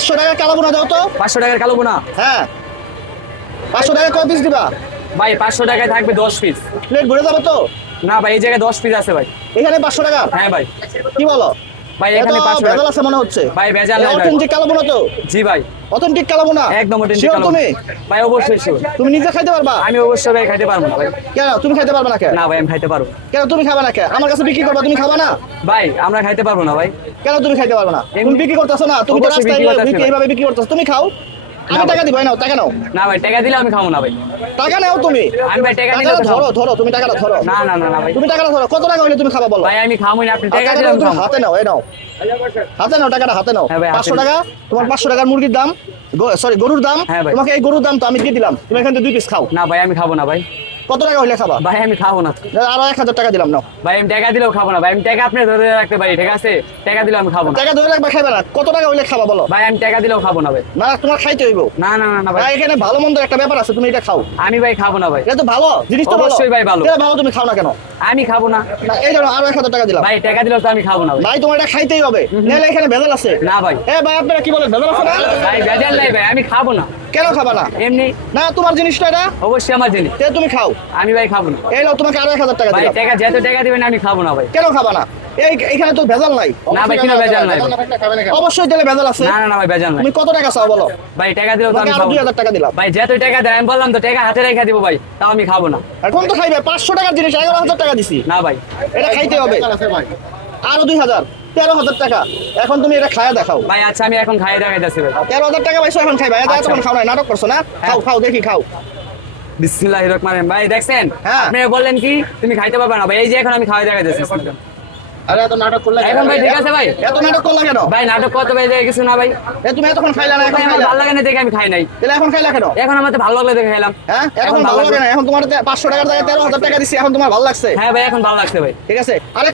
500 টাকা কালো বোনা দাও তো। 500 টাকার কালো বোনা। হ্যাঁ 500 টাকা কয় পিস দিবা? ভাই 500 টাকায় থাকবে 10 পিস। প্লেট ভরে যাবে তো? না ভাই এই জায়গায় 10 পিস আছে ভাই। এখানে 500 টাকা? হ্যাঁ ভাই। কি বলো ভাই এখানে 500 ভেজাল টাকা আছে মনে হচ্ছে। ভাই ভেজাল নাই ভাই। অথেন্টিক কালো বোনা তো? জি ভাই অথেন্টিক কালো বোনা একদম অথেন্টিক Sure কালো তুমি? ভাই অবশ্যই sure। তুমি নিজে খাইতে পারবা? আমি অবশ্যই ভাই খাইতে পারবো না ভাই। কেন তুমি খাইতে পারবে না কেন? না ভাই আমি খাইতে পারবো। কেন তুমি খাবে না কেন? আমার কাছে বিক্রি করবা, তুমি খাবা না? ভাই আমরা খাইতে পারবো না ভাই। কেন তুমি খাইতে পারবে না? তুমি এমনি- বিক্রি করতেছো না, তুমি তো অবশ্যই রাস্তায় বিক্রি করতেছি বিক্রি ভাই। এইভাবে বিক্রি করতেছো, তুমি খাও। আমি না টাকা ভাই। দিব, নাও টাকা নাও। না ভাই টাকা দিলে আমি খাবো না ভাই। টাকা নাও তুমি। আমি ভাই টাকা দিলে টাকাটা তো খাবো। ধরো তুমি টাকাটা ধরো। না না না না ভাই। তুমি টাকাটা ধরো, কত টাকা হইলে তুমি খাবা বলো? ভাই আমি খাবো না, আপনি টাকা টাকাটা দিলে আমি তুমি খাবো। হাতে নাও, এই নাও হাতে নাও, টাকাটা হাতে নাও। হ্যাঁ ভাই, হাতে 500 নিই। টাকা তোমার, 500 টাকার মুরগির দাম, সরি গরুর দাম। হ্যাঁ ভাই। তোমাকে এই গরুর দাম তো আমি দিয়ে দিলাম, তুমি এখান থেকে 2 পিস খাও। না ভাই আমি খাবো না ভাই। কত টাকা হইলে খাবা? ভাই আমি খাবো না। আরো 1000 টাকা দিলাম, নাও। ভাই আমি টাকা দিলেও খাবো না ভাই। আমি টাকা আপনি ধরে রাখতে পারি, ঠিক আছে? টাকা দিলেও আমি খাবো না। টাকা ধরে রাখবা, খাইবে না। কত টাকা হইলে খাবা বলো? ভাই আমি টাকা দিলেও খাবো না ভাই। না তোমার খাইতে হইব। না না না না ভাই। ভাই এখানে ভালো মন্দের একটা ব্যাপার আছে, তুমি এটা খাও। আমি ভাই খাবো না ভাই। এটা তো ভালো জিনিস, তো ভালো। অবশ্যই ভাই ভালো। এটা ভালো, তুমি খাও না কেন? আমি খাবো না। না এই ধরো আরো 1000 টাকা দিলাম। ভাই টাকা দিলেও তো আমি খাবো না ভাই। ভাই তোমার এটা খাইতেই হবে, নাহলে এখানে ভেজাল আছে। না ভাই। ভাই আপনারা কি বলেন, ভেজাল আছে না? ভাই ভেজাল নাই ভাই, আমি খাবো না। কেন খাবা না? এমনি না তোমার জিনিসটা এটা, অবশ্যই আমার জিনিস। তুমি খাও। আমি ভাই খাবো না। এই নাও, তোমাকে আরো 1000 টাকা ভাই দিলাম। টাকা যত টাকা দিবেন আমি খাবো না ভাই। কেন খাবা না? এখানে তো ভেজাল নাই। না ভাই কিনো ভেজাল নাই ভাই। অবশ্যই তাহলে ভেজাল আছে। না না না ভাই ভেজাল নাই। তুমি কত টাকা চাও বলো? ভাই টাকা দিলেও তো তোমাকে আমি আরো খাবো না। 2000 টাকা দিলাম। ভাই যত টাকা দেয় আমি বললাম তো টাকা হাতে রেখে দিব ভাই, তাও আমি খাবো না। এখন তো খাইবে 500 টাকার জিনিস, 11000 টাকা দিছি। না ভাই। এটা খাইতে হবে। আরো 2000, 13000 টাকা। এখন তুমি এটা খায়া দেখাও। ভাই আচ্ছা আমি এখন খাইয়ে দেখাইতেছি ভাই। 13000 টাকা পাইছো, এখন খাইবা। এটা আচ্ছা। তখন খাও না, নাটক করছো না? খাও খাও দেখি, খাও। বিসমিল্লাহির রহমানির রহিম। ভাই দেখছেন হ্যাঁ। আপনি বললেন কি তুমি খাইতে পারবে না ভাই, এই যে এখন আমি খাওয়া দেখাইতেছি। আরে এত নাটক করলে এখন ভাই ঠিক আছে ভাই। এত নাটক করলা কেন? ভাই নাটক কত ভাই দেখে কিছু না ভাই। তুমি এতক্ষণ খাইলা না, এখন ভাই আমার খাইলা। ভালো লাগে না দেখে আমি খাই নাই। তাহলে এখন খাইলা কেন? এখন আমার তো ভালো লাগলে দেখে খাইলাম। হ্যাঁ এখন ভালো লাগে না, এখন তোমার 500 টাকার জায়গায় 13000 টাকা দিছি, এখন তোমার ভালো লাগছে। হ্যাঁ ভাই এখন ভালো লাগছে ভাই। ঠিক আছে। আরে